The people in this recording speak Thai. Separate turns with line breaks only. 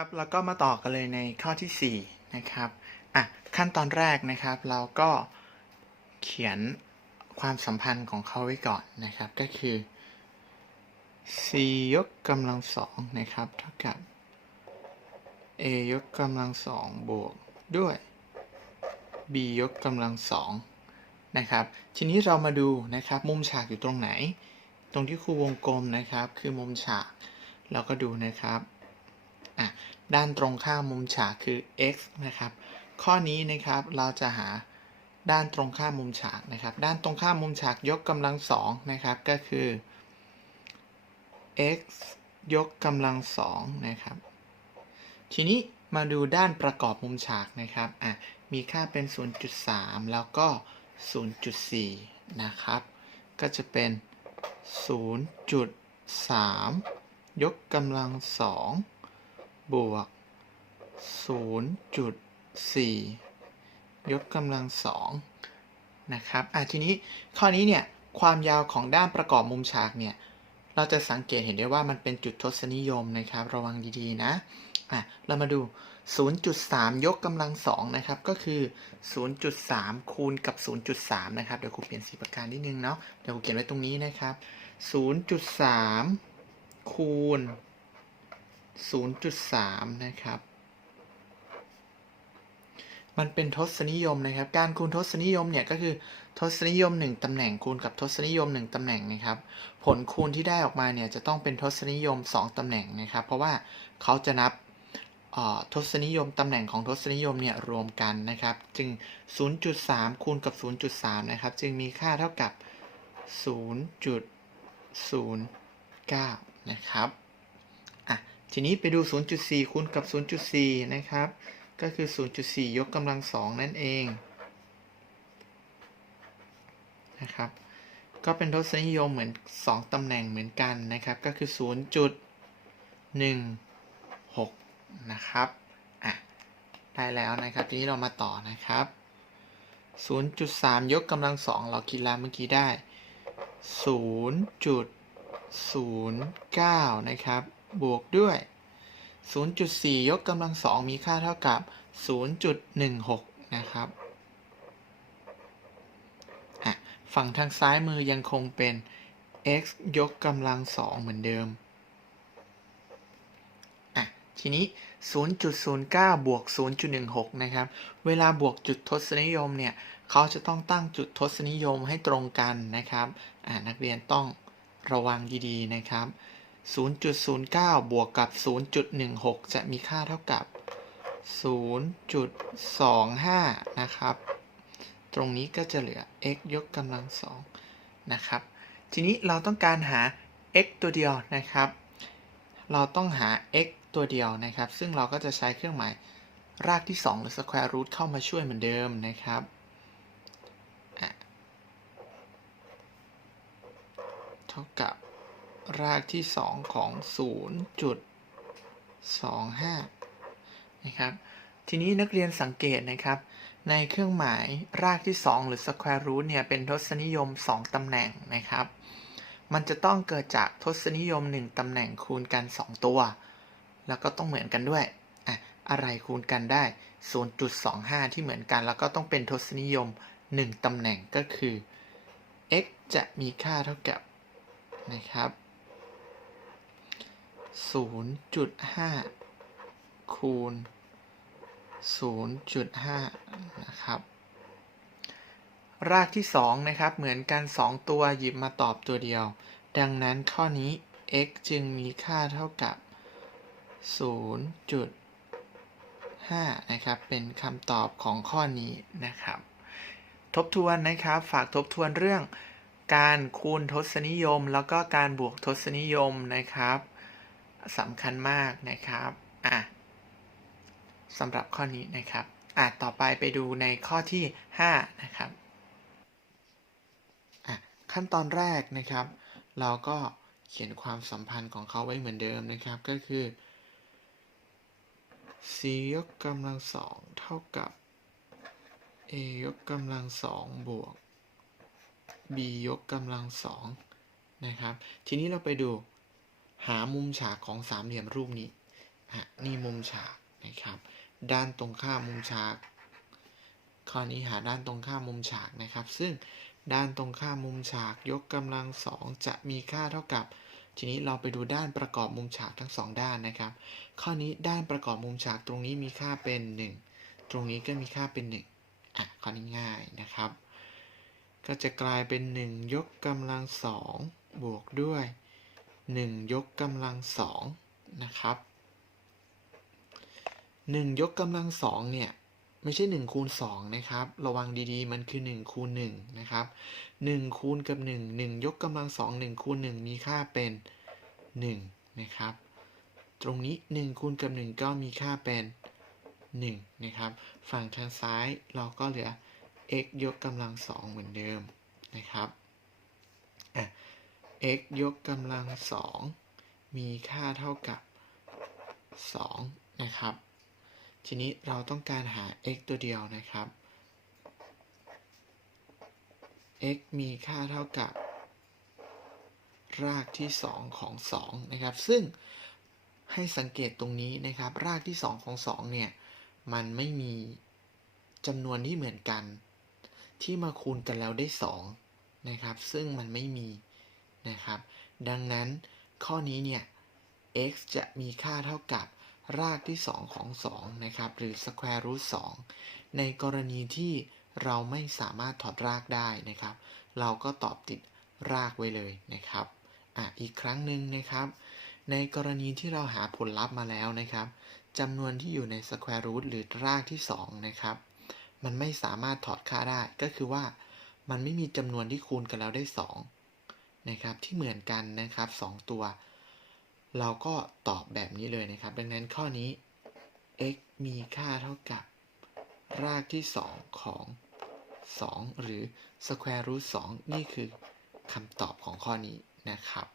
ครับแล้วก็มาต่อกันเลยในข้อที่4นะครับอะขั้นตอนแรกนะครับเราก็เขียนความสัมพันธ์ของเขาไว้ก่อนนะครับ ก็คือ c ยกกำลังสองนะครับเท่ากับ a ยกกำลังสองบวกด้วย b ยกกำลังสองนะครับ ทีนี้เรามาดูนะครับมุมฉากอยู่ตรงไหน ตรงที่ครูวงกลมนะครับ คือมุมฉาก เราก็ดูนะครับ อะด้านตรงข้ามมุมฉากคือ x นะครับ ข้อนี้นะครับเราจะหาด้านตรงข้ามมุมฉากนะครับ ด้านตรงข้ามมุมฉากยกกำลังสองนะครับก็คือ x ยกกำลังสองนะครับ ทีนี้มาดูด้านประกอบมุมฉากนะครับอะมีค่าเป็น 0.3 แล้วก็ 0.4 นะครับ ก็จะเป็น 0.3 ยกกำลังสอง บวก 0.4 ยกกำลังสองนะครับอะทีนี้ข้อนี้เนี่ยความยาวของด้านประกอบมุมฉากเนี่ยเราจะสังเกตเห็นได้ว่ามันเป็นจุดทศนิยมนะครับ ระวังดีๆนะอะเรามาดู 0.3 ยกกำลังสองนะครับก็คือ 0.3 คูณกับ 0.3 นะครับ เดี๋ยวครูเปลี่ยนสีปากกานิดนึงเนาะเดี๋ยวครูเขียนไว้ตรงนี้นะครับ 0.3 คูณ 0.3 นะครับ มันเป็นทศนิยมนะครับ การคูณทศนิยมเนี่ยก็คือทศนิยม 1 ตำแหน่งคูณกับทศนิยม 1 ตำแหน่งนะครับ ผลคูณที่ได้ออกมาเนี่ยจะต้องเป็นทศนิยม 2 ตำแหน่งนะครับ เพราะว่าเขาจะนับทศนิยมตำแหน่งของทศนิยมเนี่ยรวมกันนะครับ จึง 0.3 คูณกับ 0.3 นะครับ จึงมีค่าเท่ากับ 0.09 นะครับ ทีนี้ไปดู 0.4 คูณกับ 0.4 นะครับ ก็คือ 0.4 ยกกำลังสองนั่นเองนะครับ ก็เป็นทศนิยมเหมือน 2 ตำแหน่งเหมือนกันนะครับ ก็คือ 0.16 นะครับอะได้แล้วนะครับ ทีนี้เรามาต่อนะครับ 0.3 ยกกำลังสองเราคิดแล้วเมื่อกี้ได้ 0.09 นะครับ บวกด้วย 0.4 ยกกำลังสองมีค่าเท่ากับ 0.16 นะครับฝั่งทางซ้ายมือยังคงเป็น x ยกกำลังสองเหมือนเดิม อะ ทีนี้ 0.09 บวก 0.16 นะครับ เวลาบวกจุดทศนิยมเนี่ย เขาจะต้องตั้งจุดทศนิยมให้ตรงกันนะครับ อ่านักเรียนต้องระวังดีๆนะครับ 0.09 บวกกับ 0.16 จะมีค่าเท่ากับ 0.25 นะครับ ตรงนี้ก็จะเหลือ x ยกกำลังสองนะครับ ทีนี้เราต้องการหา x ตัวเดียวนะครับ เราต้องหา x ตัวเดียวนะครับ ซึ่งเราก็จะใช้เครื่องหมายรากที่ 2 หรือ square root เข้ามาช่วยเหมือนเดิมนะครับ เท่ากับ รากที่ 2 ของ 0.25 นะครับ ทีนี้นักเรียนสังเกตนะครับ ในเครื่องหมายรากที่ 2 หรือ square root เนี่ย เป็นทศนิยม 2 ตำแหน่งนะครับ มันจะต้องเกิดจากทศนิยม 1 ตำแหน่งคูณกัน 2 ตัว แล้วก็ต้องเหมือนกันด้วย อะ อะไรคูณกันได้ 0.25 ที่เหมือนกัน แล้วก็ต้องเป็นทศนิยม 1 ตำแหน่งก็คือ x จะมีค่าเท่ากับนะครับ 0.5คูณ0.5นะครับ รากที่2นะครับ เหมือนกัน2ตัวหยิบมาตอบตัวเดียว ดังนั้นข้อนี้ x จึงมีค่าเท่ากับ 0.5 นะครับ เป็นคำตอบของข้อนี้นะครับ ทบทวนนะครับ ฝากทบทวนเรื่องการคูณทศนิยม แล้วก็การบวกทศนิยมนะครับ สำคัญมากนะครับอะสำหรับข้อนี้นะครับอะต่อไปไปดูในข้อที่ 5 นะครับอะขั้นตอนแรกนะครับ เราก็เขียนความสัมพันธ์ของเขาไว้เหมือนเดิมนะครับก็คือ c ยกกำลังสองเท่ากับ a ยกกำลังสองบวก b ยกกำลังสองนะครับ ทีนี้เราไปดู หามุมฉากของสามเหลี่ยมรูปนี้อะนี่มุมฉากนะครับ ด้านตรงข้ามมุมฉากข้อนี้หาด้านตรงข้ามมุมฉากนะครับ ซึ่งด้านตรงข้ามมุมฉากยกกำลังสองจะมีค่าเท่ากับ ทีนี้เราไปดูด้านประกอบมุมฉากทั้งสองด้านนะครับ ข้อนี้ด้านประกอบมุมฉากตรงนี้มีค่าเป็น 1 ตรงนี้ก็มีค่าเป็น1อะข้อนี้ง่ายนะครับ ก็จะกลายเป็น 1 ยกกำลังสองบวกด้วย 1 ยกกำลังสองนะครับ1 ยกกำลังสองเนี่ยไม่ใช่1คูณ2นะครับ ระวังดีๆ มันคือ1คูณ1นะครับ1คูณกับ 1 1 ยกกำลัง2 1คูณ1มีค่าเป็น 1 นะครับ ตรงนี้ 1คูณกับ 1 ก็มีค่าเป็น 1 นะครับ ฝั่งทางซ้ายเราก็เหลือ x ยกกำลัง2เหมือนเดิมนะครับอะ x ยกกำลัง2มีค่าเท่ากับ 2 นะครับ ทีนี้เราต้องการหา x ตัวเดียวนะครับ x มีค่าเท่ากับ รากที่ 2 ของ 2 นะครับ ซึ่งให้สังเกตตรงนี้นะครับ รากที่ 2 ของ 2 เนี่ย มันไม่มีจำนวนที่เหมือนกัน ที่มาคูณกันแล้วได้ 2 นะครับ ซึ่งมันไม่มี นะครับ ดังนั้นข้อนี้เนี่ย x จะมีค่าเท่ากับรากที่ 2 ของ 2 นะครับ หรือ square root 2 ในกรณีที่เราไม่สามารถถอดรากได้นะครับ เราก็ตอบติดรากไว้เลยนะครับอะอีกครั้งหนึ่งนะครับ ในกรณีที่เราหาผลลัพธ์มาแล้วนะครับจำนวนที่อยู่ใน square root หรือรากที่ 2 นะครับ มันไม่สามารถถอดค่าได้ก็คือว่า มันไม่มีจำนวนที่คูณกันแล้วได้ 2 นะครับที่เหมือนกันนะครับ 2 ตัว เราก็ตอบแบบนี้เลยนะครับ ดังนั้นข้อนี้ x มีค่าเท่ากับ รากที่ 2 ของ 2 หรือ square root 2นี่คือคำตอบของข้อนี้นะครับ